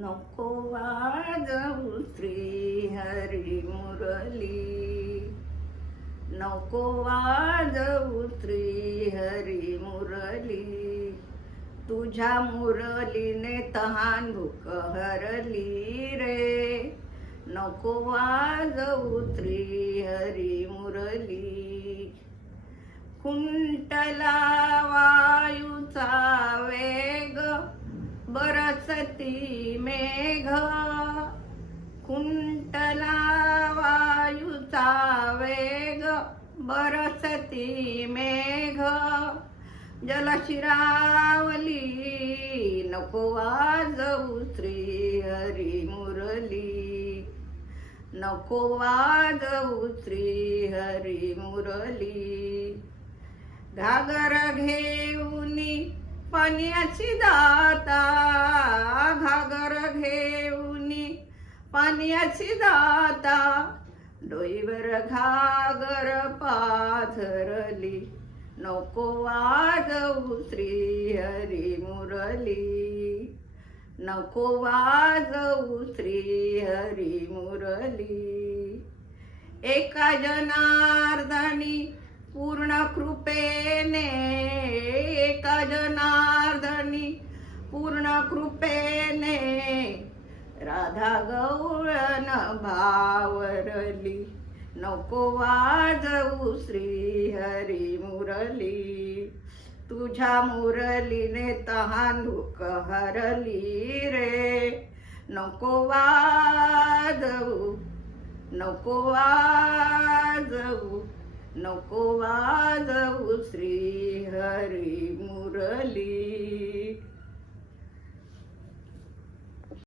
नको वाजवू श्री हरी मुरली. नको वाजवू श्री हरी मुरली. तुझ्या मुरलीने तहान भूक हरली रे. नको वाजवू श्री हरी मुरली. कुंटला बरसती मेघ. कुंटला वायूचा वेग. बरसती मेघ. जलशिरावली नको वाजवू श्री हरी मुरली. नको वाजवू श्री हरी मुरली. घागर घेऊनी पाण्याची दाता पाण्याची दाता डोईवर घागर पाथरली. नको वाजवू श्री हरी मुरली. नको वाजवू श्री हरी मुरली. एका जनार्दनी पूर्ण कृपेने एका जनार्दनी पूर्ण कृपेने राधा गौळन भावरली. नको वाजऊ श्री हरी मुरली. तुझ्या मुरलीने तहानुक हरली रे. नको वाजऊ नको वाजऊ नको वाजऊ श्री हरी मुरली.